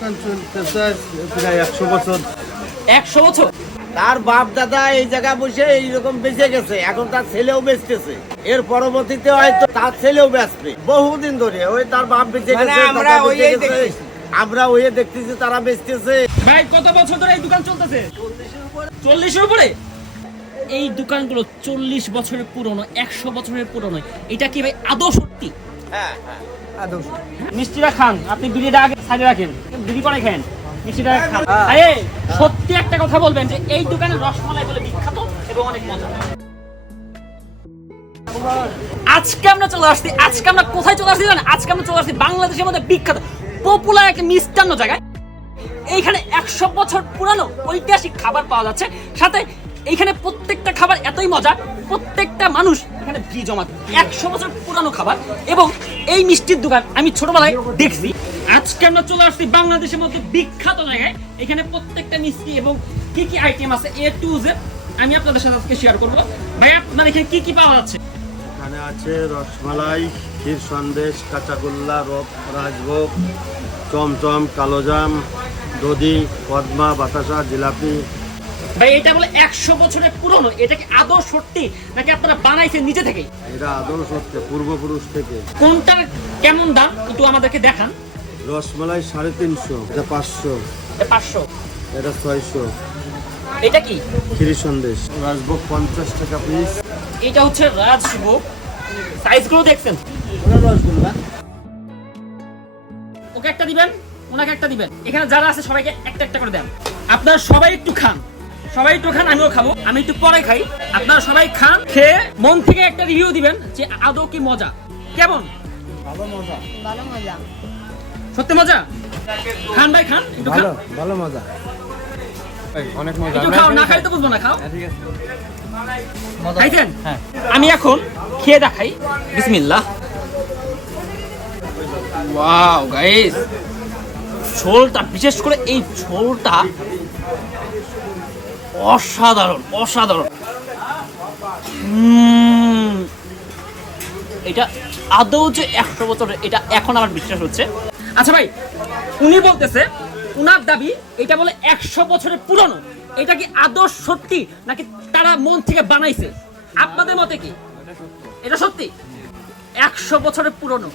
দোকান চলতেছে প্রায় 100 বছর। 100 বছর? তার বাপ দাদা এই জায়গা বসে এইরকম বেঁচে গেছে, এখন তার ছেলেও বেচতেছে, এর পরবর্তীতে হয়তো তার ছেলেও বেচবে বহুদিন ধরে। ওই তার বাপ বেঁচে গেছে, আমরা দাদা বেঁচে ওই গেছে, আমরা ওই দেখতেছি তারা বেচতেছে। ভাই কত বছর ধরে এই দোকান চলতেছে? 40-এর উপরে। এই দোকানগুলো 40 বছরের পুরনো, 100 বছরের পুরনো, এটা কি ভাই আদৌ সত্যি? হ্যাঁ, মিষ্টিটা খান, আপনি বিড়িটা আগে সাইডে রাখেন, বিড়ি পরে খান, মিষ্টিটা খান। আরে সত্যি একটা কথা বলবেন যে এই দোকানের রসমালাই বলে বিখ্যাত এবং অনেক মজা। আজকে আমরা কোথায় চলে আসছি জানেন? আজকে আমরা চলে আসছি বাংলাদেশের মধ্যে বিখ্যাত পপুলার একটা মিষ্টান্ন জায়গায়। এইখানে 100 বছর পুরানো ঐতিহাসিক খাবার পাওয়া যাচ্ছে, সাথে এইখানে প্রত্যেকটা খাবার এতই মজা, প্রত্যেকটা মানুষ এখানে ভিড় জমাতে। 100 বছর পুরানো খাবার এবং এই মিষ্টির দোকান আমি ছোটবেলায় দেখছি। আজকে আমরা চলে আসছি বাংলাদেশের মধ্যে বিখ্যাত জায়গায়। এখানে প্রত্যেকটা মিষ্টি এবং কি কি আইটেম আছে A to Z আমি আপনাদের সাথে আজকে শেয়ার করবো। ভাই আপনার এখানে কি কি পাওয়া যাচ্ছে? এখানে আছে রসমালাই, ক্ষীর সন্দেশ, কাঁচাগোল্লা, রাজভোগ, চমচম, কালোজাম, দধি, কদমা, বাতাসা, জিলাপি। ভাই এটা বলে 100 বছরের পুরনো, এটা কি আদৌ সত্যি নাকি আপনারা বানাইছেন নিজে থেকেই? এটা আদৌ সত্য, পূর্বপুরুষ থেকে। কোনটার কেমন দাম একটু আমাদেরকে দেখান। রসমালাই 350, এটা 500, এটা 500, এটা 600। এটা কি? ক্ষীর সন্দেশ, রাজভোগ 50 টাকা পিস। এটা হচ্ছে রাজভোগ, সাইজগুলো দেখছেন? ওকে একটা দিবেন, ওনাকে একটা দিবেন, এখানে যারা আছে সবাইকে একটা একটা করে দেন। আপনারা সবাই একটু খান, আমিও খাবো, আমি একটু পরে খাই। আপনারা সবাই খান, খেয়ে মন থেকে একটা রিভিউ দিবেন যে আদৌ কি মজা, কেমন? ভালো মজা। সত্যি মজা? খান ভাই, খান একটু, খান ভালো মজা, অনেক মজা। একটু খাও, না খাই তো বুঝবো না, খাও। ঠিক আছে, খাইছেন? হ্যাঁ। আমি এখন খেয়ে দেখাই, বিসমিল্লাহ। ওয়াও গাইস, ঝোলটা, বিশেষ করে এই ঝোলটা অসাধারণ। এটা আদৌ যে 100 বছরের, এটা এখন আমার বিশ্বাস হচ্ছে। আচ্ছা ভাই, উনি বলতেছে, উনার দাবি এটা বলে 100 বছরের পুরনো, এটা কি আদৌ সত্যি নাকি তারা মন থেকে বানাইছে? আপনাদের মতে কি এটা সত্যি? 100 বছরের পুরনো।